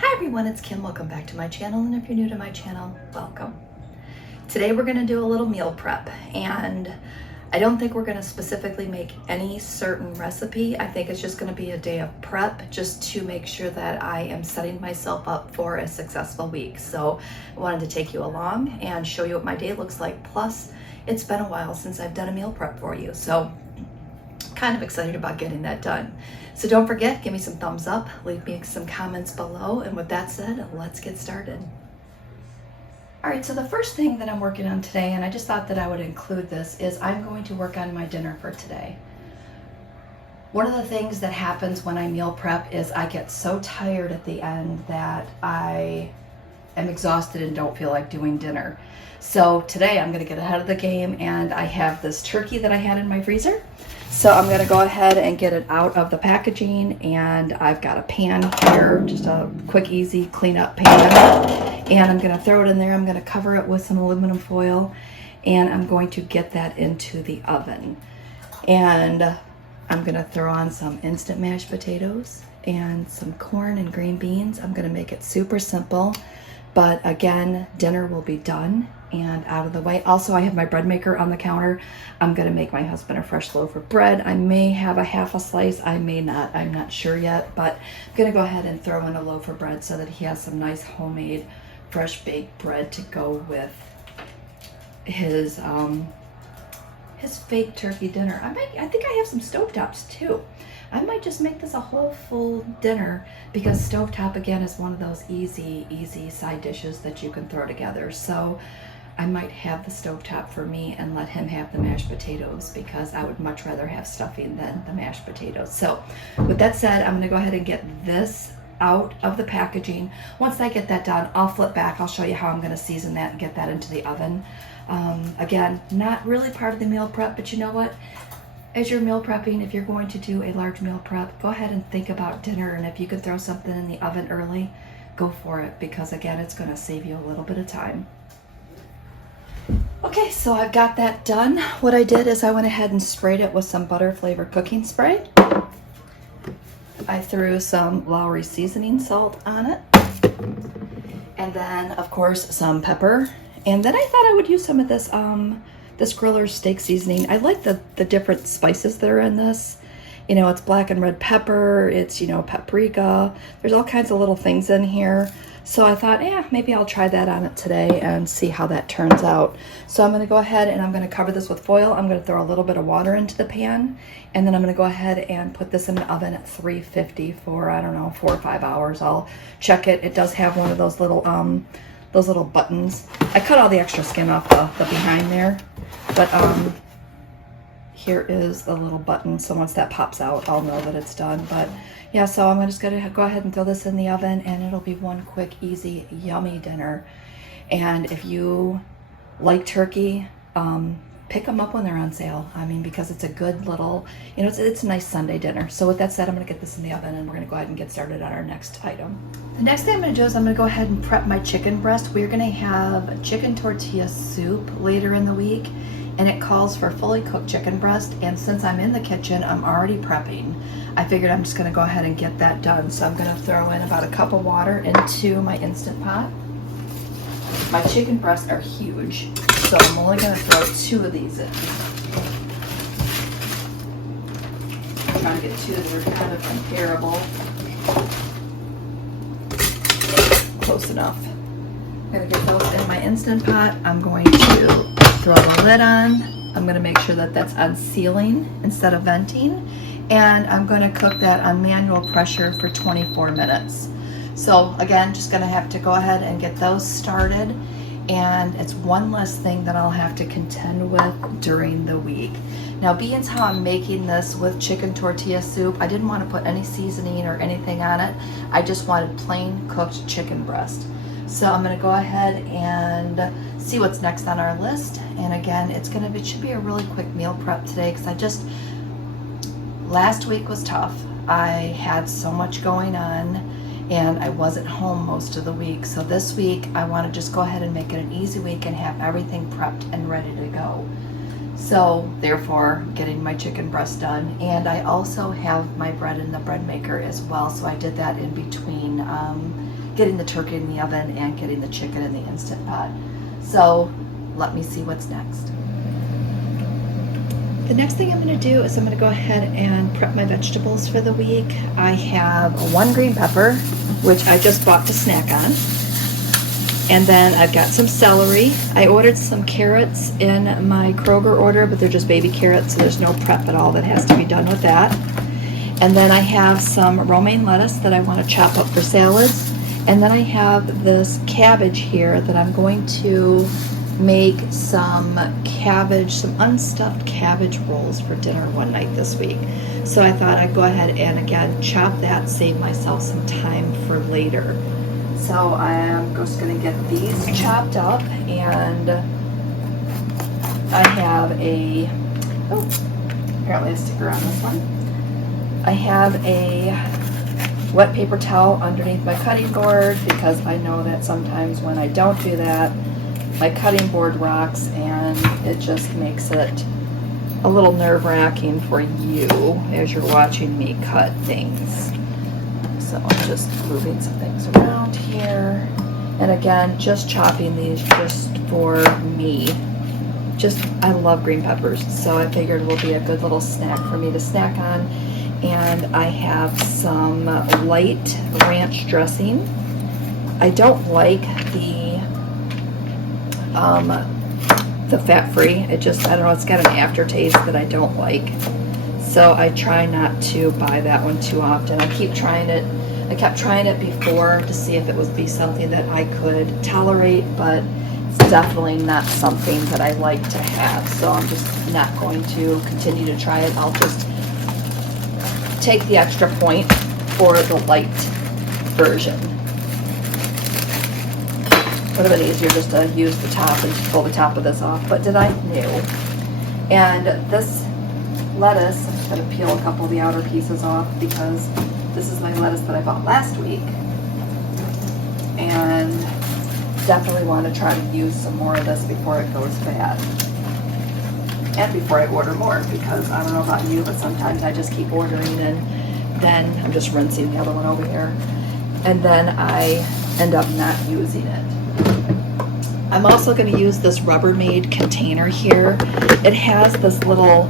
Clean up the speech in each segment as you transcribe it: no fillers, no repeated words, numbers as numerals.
Hi everyone, it's Kim. Welcome back to my channel, and if you're new to my channel, welcome. Today we're going to do a little meal prep, and I don't think we're going to specifically make any certain recipe. I think it's just going to be a day of prep just to make sure that I am setting myself up for a successful week. So I wanted to take you along and show you what my day looks like. Plus, it's been a while since I've done a meal prep for you, so kind of excited about getting that done. So don't forget, give me some thumbs up, leave me some comments below, and with that said, let's get started. All right, so the first thing that I'm working on today, and I just thought that I would include this, is I'm going to work on my dinner for today. One of the things that happens when I meal prep is I get so tired at the end that I am exhausted and don't feel like doing dinner. So today I'm gonna get ahead of the game, and I have this turkey that I had in my freezer. So I'm gonna go ahead and get it out of the packaging, and I've got a pan here, just a quick, easy clean up pan. And I'm gonna throw it in there. I'm gonna cover it with some aluminum foil, and I'm going to get that into the oven. And I'm gonna throw on some instant mashed potatoes and some corn and green beans. I'm gonna make it super simple, but again, dinner will be done and out of the way. Also, I have my bread maker on the counter. I'm gonna make my husband a fresh loaf of bread. I may have a half a slice, I may not, I'm not sure yet, but I'm gonna go ahead and throw in a loaf of bread so that he has some nice homemade fresh baked bread to go with his fake turkey dinner. I think I have some stovetops too. I might just make this a whole full dinner, because stovetop again is one of those easy side dishes that you can throw together. So I might have the stovetop for me and let him have the mashed potatoes, because I would much rather have stuffing than the mashed potatoes. So with that said, I'm gonna go ahead and get this out of the packaging. Once I get that done, I'll flip back. I'll show you how I'm gonna season that and get that into the oven. Again, not really part of the meal prep, but you know what? As you're meal prepping, if you're going to do a large meal prep, go ahead and think about dinner, and if you could throw something in the oven early, go for it, because again, it's gonna save you a little bit of time. Okay, so I've got that done. What I did is I went ahead and sprayed it with some butter flavored cooking spray. I threw some Lowry seasoning salt on it, and then of course some pepper, and then I thought I would use some of this this griller's steak seasoning. I like the different spices that are in this. You know, it's black and red pepper, it's, you know, paprika. There's all kinds of little things in here. So I thought, yeah, maybe I'll try that on it today and see how that turns out. So I'm gonna go ahead and I'm gonna cover this with foil. I'm gonna throw a little bit of water into the pan, and then I'm gonna go ahead and put this in the oven at 350 for, I don't know, 4 or 5 hours. I'll check it. It does have one of those little buttons. I cut all the extra skin off the behind there, but here is the little button, so once that pops out, I'll know that it's done. But yeah, so I'm just gonna go ahead and throw this in the oven, and it'll be one quick, easy, yummy dinner. And if you like turkey, pick them up when they're on sale. I mean, because it's a good little, you know, it's a nice Sunday dinner. So with that said, I'm gonna get this in the oven, and we're gonna go ahead and get started on our next item. The next thing I'm gonna do is I'm gonna go ahead and prep my chicken breast. We're gonna have chicken tortilla soup later in the week, and it calls for fully cooked chicken breast. And since I'm in the kitchen, I'm already prepping. I figured I'm just gonna go ahead and get that done. So I'm gonna throw in about a cup of water into my Instant Pot. My chicken breasts are huge, so I'm only gonna throw 2 of these in. I'm trying to get 2 that are kind of comparable. Close enough. I'm gonna get those in my Instant Pot. I'm going to throw the lid on. I'm gonna make sure that that's on sealing instead of venting. And I'm gonna cook that on manual pressure for 24 minutes. So again, just gonna have to go ahead and get those started. And it's one less thing that I'll have to contend with during the week. Now, being how I'm making this with chicken tortilla soup, I didn't want to put any seasoning or anything on it. I just wanted plain cooked chicken breast. So I'm gonna go ahead and see what's next on our list. And again, it should be a really quick meal prep today, because last week was tough. I had so much going on, and I wasn't home most of the week. So this week, I want to just go ahead and make it an easy week and have everything prepped and ready to go. So therefore, getting my chicken breast done. And I also have my bread in the bread maker as well. So I did that in between getting the turkey in the oven and getting the chicken in the Instant Pot. So let me see what's next. The next thing I'm going to do is I'm going to go ahead and prep my vegetables for the week. I have one green pepper, which I just bought to snack on. And then I've got some celery. I ordered some carrots in my Kroger order, but they're just baby carrots, so there's no prep at all that has to be done with that. And then I have some romaine lettuce that I want to chop up for salads. And then I have this cabbage here that I'm going to make some cabbage, some unstuffed cabbage rolls for dinner one night this week. So I thought I'd go ahead and again chop that, save myself some time for later. So I am just going to get these chopped up, and I have a, oh, apparently a sticker on this one. I have a wet paper towel underneath my cutting board because I know that sometimes when I don't do that, my cutting board rocks and it just makes it a little nerve-wracking for you as you're watching me cut things. So I'm just moving some things around here. And again, just chopping these just for me. I love green peppers, so I figured it will be a good little snack for me to snack on. And I have some light ranch dressing. I don't like the fat-free. It just, I don't know, it's got an aftertaste that I don't like. So I try not to buy that one too often. I keep trying it. I kept trying it before to see if it would be something that I could tolerate, but it's definitely not something that I like to have. So I'm just not going to continue to try it. I'll just take the extra point for the light version. Would have been easier just to use the top and pull the top of this off, but did I? No. And this lettuce, I'm just going to peel a couple of the outer pieces off because this is my lettuce that I bought last week. And definitely want to try to use some more of this before it goes bad. And before I order more, because I don't know about you, but sometimes I just keep ordering and then I'm just rinsing the other one over here. And then I end up not using it. I'm also going to use this Rubbermaid container here. It has this little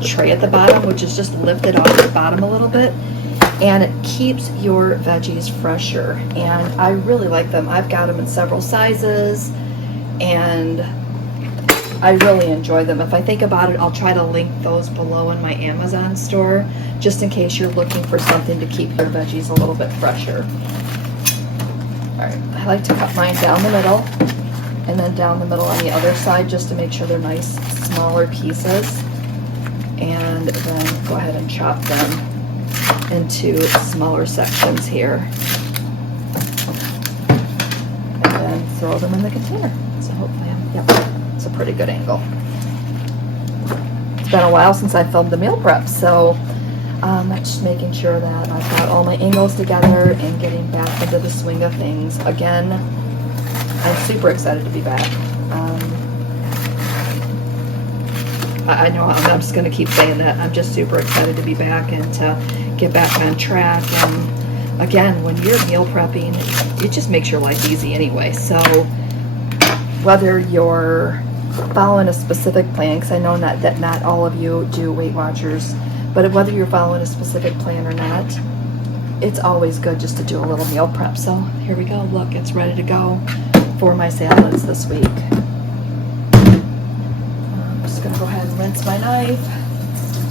tray at the bottom, which is just lifted off the bottom a little bit, and it keeps your veggies fresher. And I really like them. I've got them in several sizes, and I really enjoy them. If I think about it, I'll try to link those below in my Amazon store, just in case you're looking for something to keep your veggies a little bit fresher. All right, I like to cut mine down the middle and then down the middle on the other side just to make sure they're nice smaller pieces, and then go ahead and chop them into smaller sections here and then throw them in the container. So hopefully it's a pretty good angle. It's been a while since I filmed the meal prep, so I'm just making sure that I've got all my angles together and getting back into the swing of things. Again, I'm super excited to be back. I know I'm just going to keep saying that. I'm just super excited to be back and to get back on track. And again, when you're meal prepping, it just makes your life easy anyway. So whether you're following a specific plan, because I know that not all of you do Weight Watchers, but whether you're following a specific plan or not, it's always good just to do a little meal prep. So here we go. Look, it's ready to go for my salads this week. I'm just going to go ahead and rinse my knife,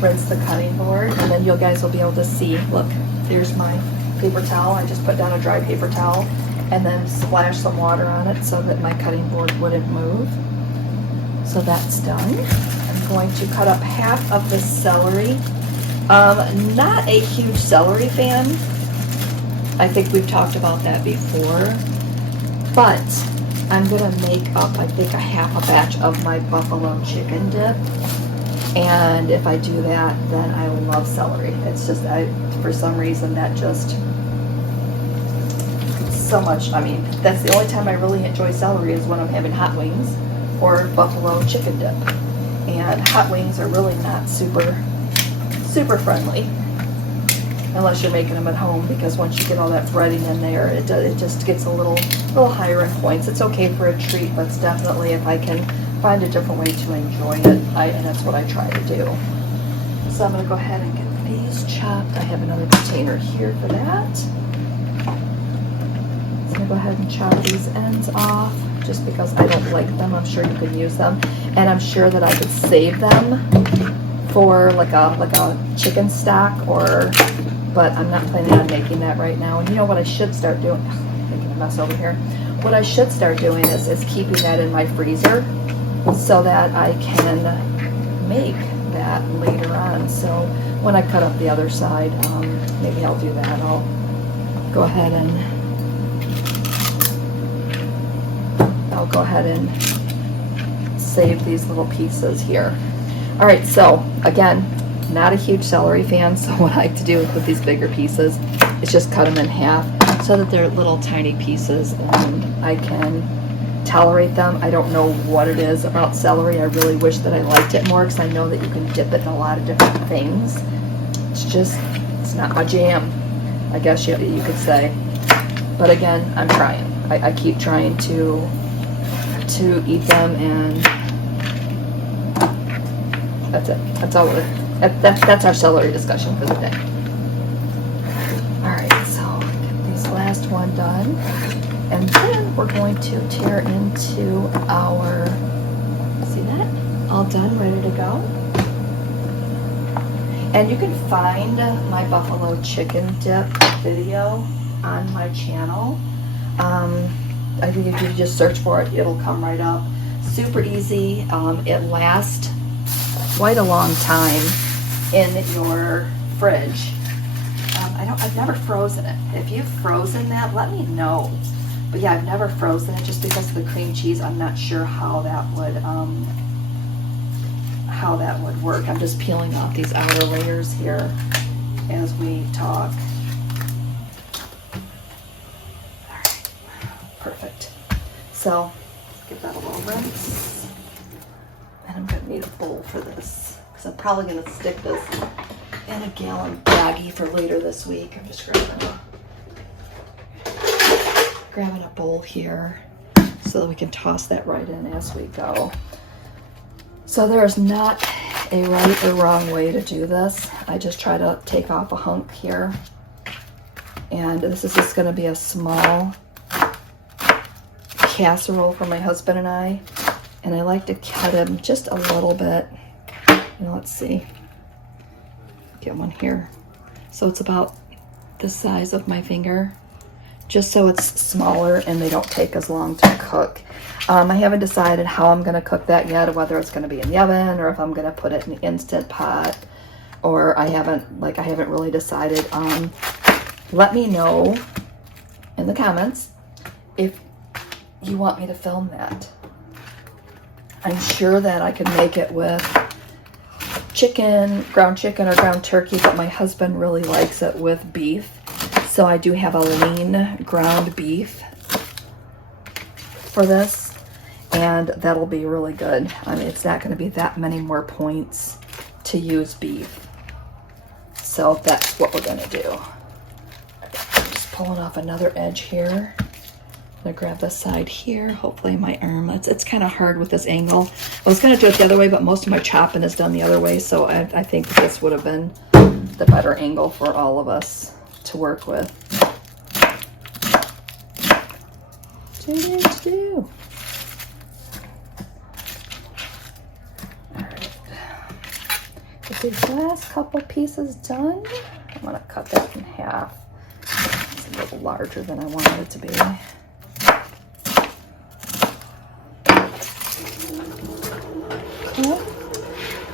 rinse the cutting board, and then you guys will be able to see. Look, there's my paper towel. I just put down a dry paper towel and then splash some water on it so that my cutting board wouldn't move. So that's done. I'm going to cut up half of the celery. Not a huge celery fan. I think we've talked about that before, but I'm gonna make up, I think, a half a batch of my buffalo chicken dip. And if I do that, then I love celery. It's just, for some reason, that just, so much, I mean, that's the only time I really enjoy celery is when I'm having hot wings or buffalo chicken dip. And hot wings are really not super friendly. unless you're making them at home, because once you get all that breading in there, it just gets a little higher in points. It's okay for a treat, but it's definitely, if I can find a different way to enjoy it, and that's what I try to do. So I'm going to go ahead and get these chopped. I have another container here for that. So I'm going to go ahead and chop these ends off, just because I don't like them. I'm sure you could use them, and I'm sure that I could save them for like a chicken stock, but I'm not planning on making that right now. And you know what I should start doing? I'm making a mess over here. What I should start doing is keeping that in my freezer so that I can make that later on. So when I cut up the other side, maybe I'll do that. I'll go ahead and save these little pieces here. All right, so again, not a huge celery fan, so what I like to do with these bigger pieces is just cut them in half so that they're little tiny pieces and I can tolerate them. I don't know what it is about celery. I really wish that I liked it more, because I know that you can dip it in a lot of different things. It's not my jam, I guess you could say. But again, I'm trying. I keep trying to eat them, and that's it. That's all. That's our celery discussion for the day. All right, so get this last one done, and then we're going to tear into our. See that? All done, ready to go. And you can find my buffalo chicken dip video on my channel. I think if you just search for it, it'll come right up. Super easy. It lasts quite a long time in your fridge. I've never frozen it. If you've frozen that, let me know. But yeah, I've never frozen it, just because of the cream cheese. I'm not sure how that would work. I'm just peeling off these outer layers here as we talk. All right, perfect. So give that a little rinse. And I'm gonna need a bowl for this, because I'm probably gonna stick this in a gallon baggie for later this week. I'm just grabbing a bowl here so that we can toss that right in as we go. So there's not a right or wrong way to do this. I just try to take off a hunk here. And this is just gonna be a small casserole for my husband and I. And I like to cut him just a little bit. Let's see. Get one here. So it's about the size of my finger, just so it's smaller and they don't take as long to cook. I haven't decided how I'm gonna cook that yet, whether it's gonna be in the oven or if I'm gonna put it in the Instant Pot, or I haven't really decided. Let me know in the comments if you want me to film that. I'm sure that I could make it with chicken, ground chicken or ground turkey, but my husband really likes it with beef. So I do have a lean ground beef for this, and that'll be really good. I mean, it's not going to be that many more points to use beef. So that's what we're going to do. I'm just pulling off another edge here. I'm going to grab this side here. Hopefully my arm, it's kind of hard with this angle. I was going to do it the other way, but most of my chopping is done the other way. So I think this would have been the better angle for all of us to work with. Alright. Get these last couple pieces done. I'm going to cut that in half. It's a little larger than I wanted it to be. Okay.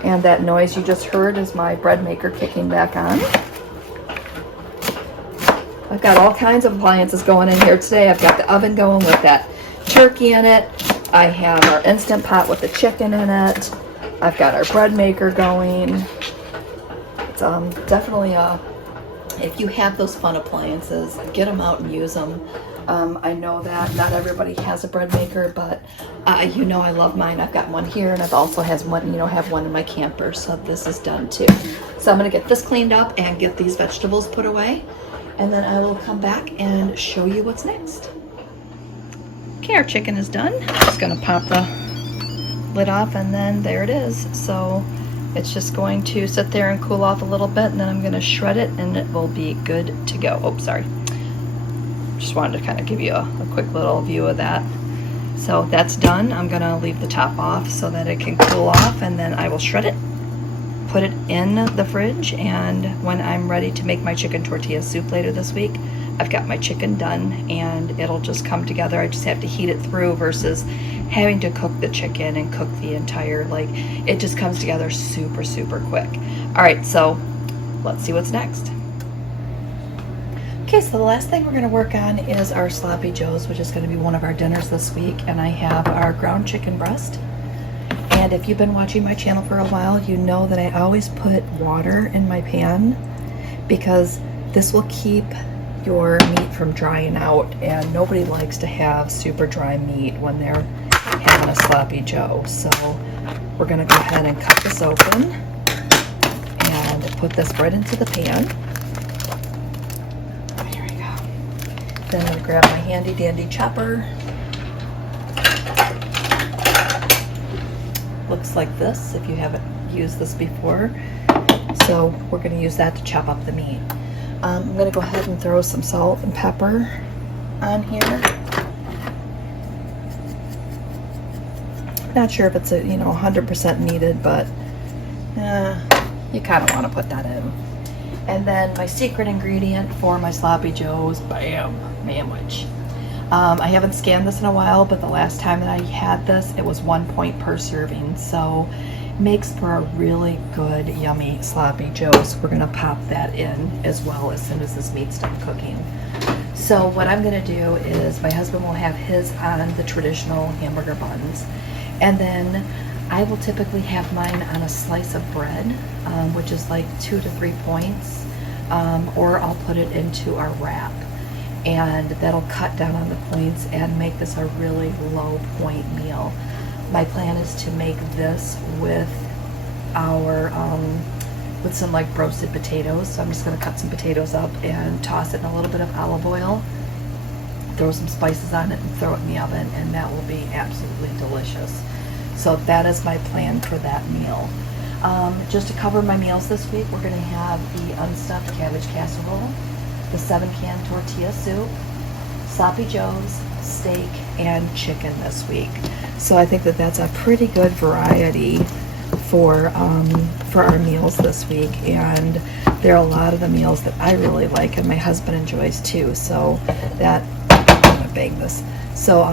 And that noise you just heard is my bread maker kicking back on. I've got all kinds of appliances going in here today. I've got the oven going with that turkey in it. I have our Instant Pot with the chicken in it. I've got our bread maker going. It's definitely a if you have those fun appliances, get them out and use them. I know that not everybody has a bread maker, but you know I love mine. I've got one here, and I've also have one in my camper, so this is done too. So I'm gonna get this cleaned up and get these vegetables put away, and then I will come back and show you what's next. Okay, our chicken is done. Just gonna pop the lid off, and then there it is. So it's just going to sit there and cool off a little bit, and then I'm gonna shred it, and it will be good to go. Oh, sorry. Just wanted to kind of give you a quick little view of that. So that's done. I'm gonna leave the top off so that it can cool off, and then I will shred it, put it in the fridge, and when I'm ready to make my chicken tortilla soup later this week, I've got my chicken done, and it'll just come together. I just have to heat it through versus having to cook the chicken and cook the entire, like, it just comes together super, super quick. All right, so let's see what's next. Okay, so the last thing we're gonna work on is our sloppy joes, which is gonna be one of our dinners this week, and I have our ground chicken breast. And if you've been watching my channel for a while, you know that I always put water in my pan because this will keep your meat from drying out, and nobody likes to have super dry meat when they're having a sloppy joe. So we're gonna go ahead and cut this open and put this right into the pan. Here we go. Then I'm gonna grab my handy dandy chopper. Looks like this if you haven't used this before. So we're gonna use that to chop up the meat. I'm gonna go ahead and throw some salt and pepper on here. Not sure if it's 100% needed, but you kind of want to put that in. And then my secret ingredient for my sloppy joes, bam, sandwich. I haven't scanned this in a while, but the last time that I had this, it was 1 point per serving, so makes for a really good, yummy sloppy joes. We're gonna pop that in as well as soon as this meat's done cooking. So what I'm gonna do is my husband will have his on the traditional hamburger buns, and then I will typically have mine on a slice of bread, which is like 2 to 3 points, or I'll put it into our wrap, and that'll cut down on the points and make this a really low point meal. My plan is to make this with our with some like roasted potatoes. So I'm just going to cut some potatoes up and toss it in a little bit of olive oil, throw some spices on it, and throw it in the oven, and that will be absolutely delicious. So that is my plan for that meal. Just to cover my meals this week, we're going to have the unstuffed cabbage casserole, the 7-can tortilla soup, sloppy joes, steak, and chicken this week. So I think that that's a pretty good variety for our meals this week, and there are a lot of the meals that I really like and my husband enjoys too. So that, I'm gonna bang this. So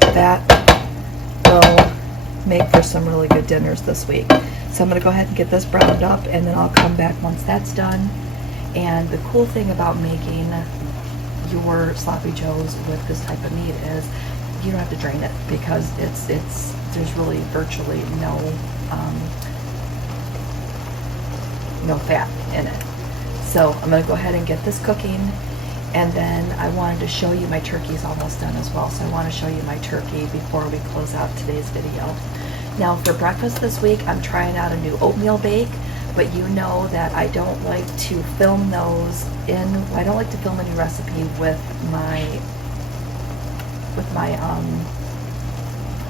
that will make for some really good dinners this week. So I'm gonna go ahead and get this browned up, and then I'll come back once that's done. And the cool thing about making your sloppy joes with this type of meat is you don't have to drain it, because there's really virtually no fat in it. So I'm going to go ahead and get this cooking, and then I wanted to show you my turkey's almost done as well. So I want to show you my turkey before we close out today's video. Now for breakfast this week, I'm trying out a new oatmeal bake, but you know that I don't like to film those I don't like to film any recipe with my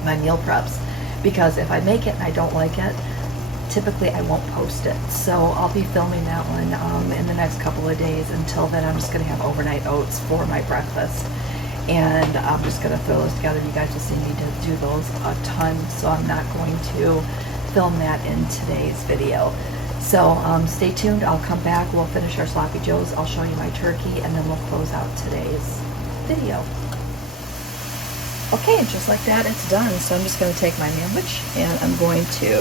my meal preps, because if I make it and I don't like it, typically I won't post it. So I'll be filming that one in the next couple of days. Until then, I'm just gonna have overnight oats for my breakfast, and I'm just gonna throw those together. You guys will see me do those a ton, so I'm not going to film that in today's video. So stay tuned, I'll come back, we'll finish our sloppy joes, I'll show you my turkey, and then we'll close out today's video. Okay, and just like that, it's done. So I'm just going to take my sandwich, and I'm going to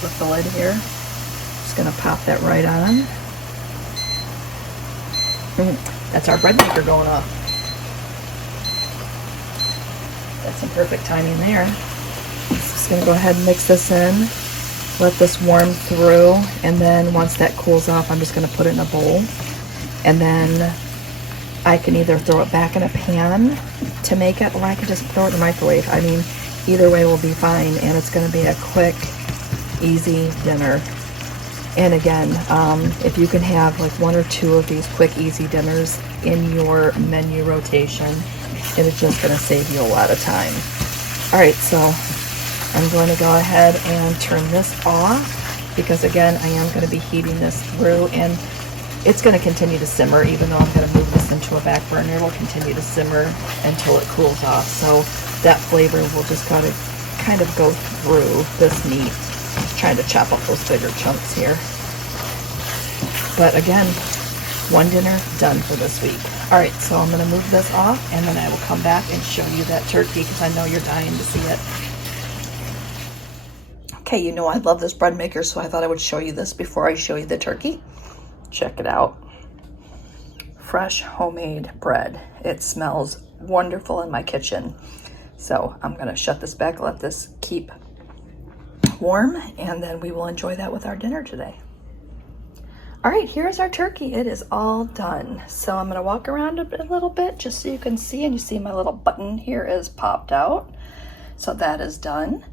lift the lid here. Just going to pop that right on. That's our bread maker going off. That's some perfect timing there. Just going to go ahead and mix this in. Let this warm through, and then once that cools off, I'm just going to put it in a bowl. And then I can either throw it back in a pan to make it, or I can just throw it in the microwave. I mean, either way will be fine, and it's gonna be a quick, easy dinner. And again, if you can have like 1 or 2 of these quick, easy dinners in your menu rotation, it is just gonna save you a lot of time. All right, so I'm going to go ahead and turn this off because again, I am gonna be heating this through, and it's gonna continue to simmer. Even though I'm gonna move this into a back burner, it'll continue to simmer until it cools off. So that flavor will just kind of go through this meat. Just trying to chop up those bigger chunks here. But again, one dinner done for this week. All right, so I'm gonna move this off, and then I will come back and show you that turkey because I know you're dying to see it. Okay, you know I love this bread maker, so I thought I would show you this before I show you the turkey. Check it out. Fresh homemade bread. It smells wonderful in my kitchen. So I'm gonna shut this back, let this keep warm, and then we will enjoy that with our dinner today. All right, here's our turkey. It is all done. So I'm gonna walk around a little bit just so you can see, and you see my little button here is popped out. So that is done.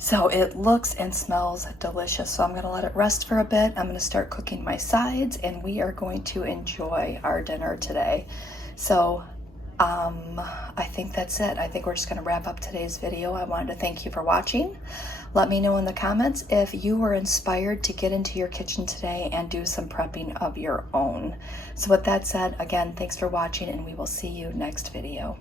So it looks and smells delicious. So I'm gonna let it rest for a bit. I'm gonna start cooking my sides, and we are going to enjoy our dinner today. So I think that's it. I think we're just gonna wrap up today's video. I wanted to thank you for watching. Let me know in the comments if you were inspired to get into your kitchen today and do some prepping of your own. So with that said, again, thanks for watching, and we will see you next video.